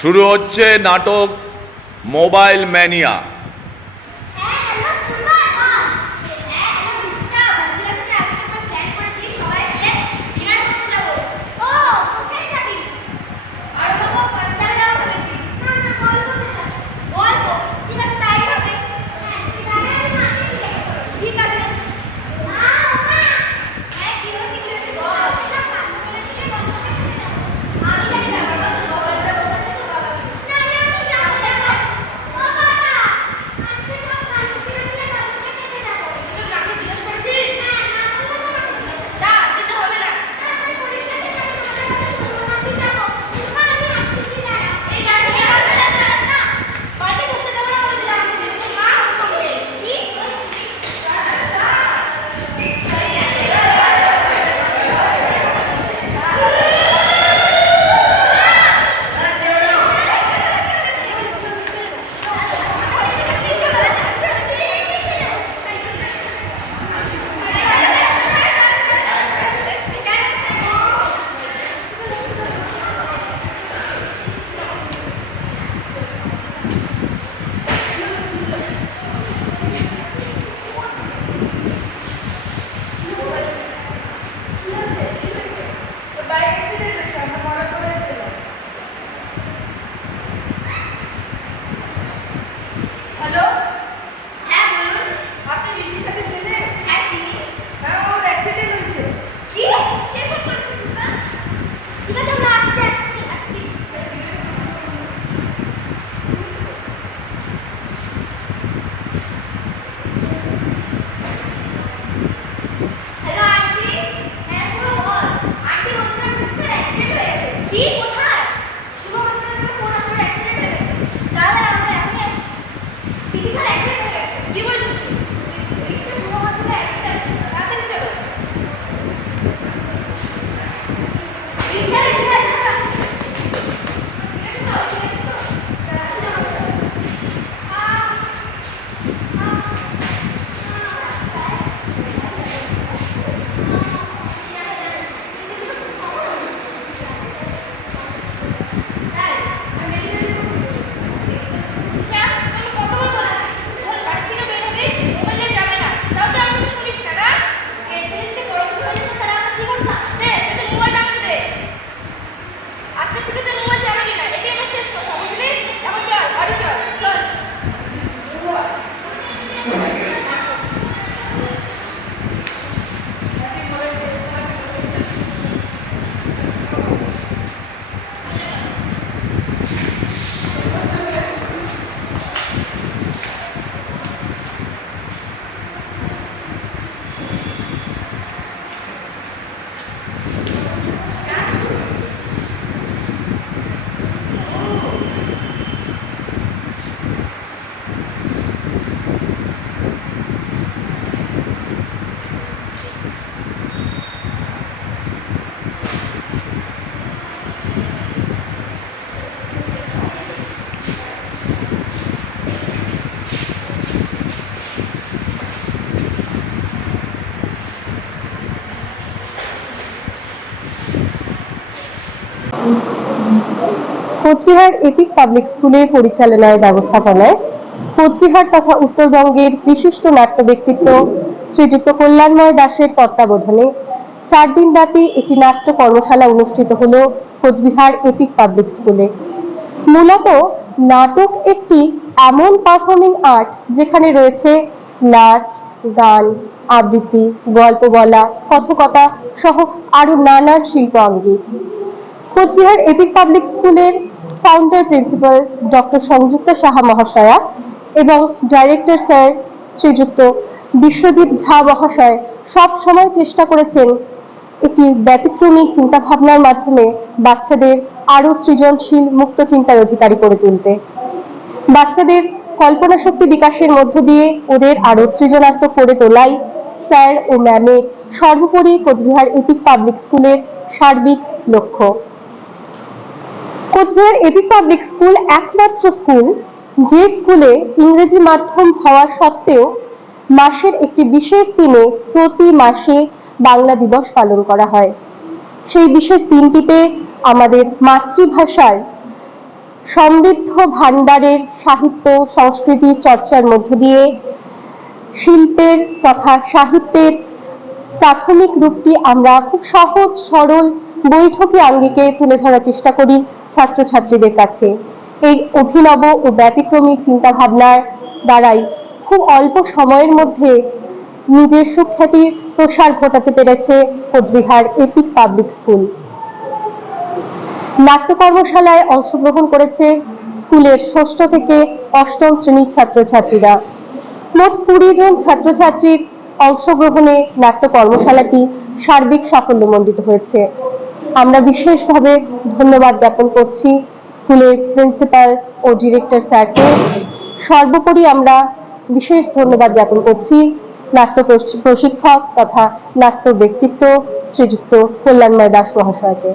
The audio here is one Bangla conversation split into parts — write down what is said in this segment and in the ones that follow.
শুরু হচ্ছে নাটক mobile mania. Cooch Behar epic public স্কুলের পরিচালনায় ব্যবস্থাপনায় কোচবিহার তথা উত্তরবঙ্গের বিশিষ্ট নাট্য ব্যক্তিত্ব শ্রীযুক্ত কল্যাণময় দাসের তত্ত্বাবধানে চার দিনব্যাপী একটি নাট্য কর্মশালা অনুষ্ঠিত হল কোচবিহার এপিক পাবলিক স্কুলে। মূলত নাটক একটি এমন পারফর্মিং আর্ট যেখানে রয়েছে নাচ, গান, আবৃত্তি, গল্প বলা, কথকতা সহ আরও নানান শিল্প অঙ্গিক। কোচবিহার এপিক পাবলিক স্কুলের founder principal doctor Sanjukta Saha মহাশয়া এবং ডাইরেক্টর স্যার শ্রীযুক্ত বিশ্বজিৎ ঝা মহাশয় সব সময় চেষ্টা করেছেন একটি ব্যতিক্রমী চিন্তাভাবনার মাধ্যমে বাচ্চাদের আরও সৃজনশীল মুক্ত চিন্তার অধিকারী করে তুলতে। বাচ্চাদের কল্পনা শক্তি বিকাশের মধ্য দিয়ে ওদের আরও সৃজনাত্মক করে তোলাই স্যার ও ম্যামের সর্বোপরি কোচবিহার এপিক পাবলিক স্কুলের সার্বিক লক্ষ্য। কোচবিহার এপিক পাবলিক স্কুল একমাত্র স্কুল যে স্কুলে ইংরেজি মাধ্যম হওয়া সত্ত্বেও মাসের একটি বিশেষ দিনে প্রতি মাসে বাংলা দিবস পালন করা হয়। সেই বিশেষ দিনটিতে আমাদের মাতৃভাষার সমৃদ্ধ ভাণ্ডারের সাহিত্য, সংস্কৃতি চর্চার মধ্য দিয়ে শিল্পের তথা সাহিত্যের প্রাথমিক রূপটি আমরা খুব সহজ, সরল বৈঠকি আঙ্গিকে তুলে ধরার চেষ্টা করি ছাত্রছাত্রীদের কাছে। এই অভিনব ও ব্যতিক্রমী চিন্তাভাবনার দ্বারাই খুব অল্প সময়ের মধ্যে নিজের সুখ্যাতির প্রসার ঘটাতে পেরেছে কোচবিহার এপিক পাবলিক স্কুল। নাট্য কর্মশালায় অংশগ্রহণ করেছে স্কুলের ষষ্ঠ থেকে অষ্টম শ্রেণির ছাত্রছাত্রীরা। মোট কুড়ি জন ছাত্রছাত্রীর অংশগ্রহণে নাট্য কর্মশালাটি সার্বিক সাফল্যমণ্ডিত হয়েছে। আমরা বিশেষভাবে ধন্যবাদ জ্ঞাপন করছি স্কুলের প্রিন্সিপাল ও ডিরেক্টর স্যারকে। সর্বোপরি আমরা বিশেষ ধন্যবাদ জ্ঞাপন করছি নাট্য প্রশ- প্রশিক্ষক তথা নাট্য ব্যক্তিত্ব শ্রীযুক্ত কল্যাণময় দাস মহাশয়কে।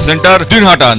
centre Dinhata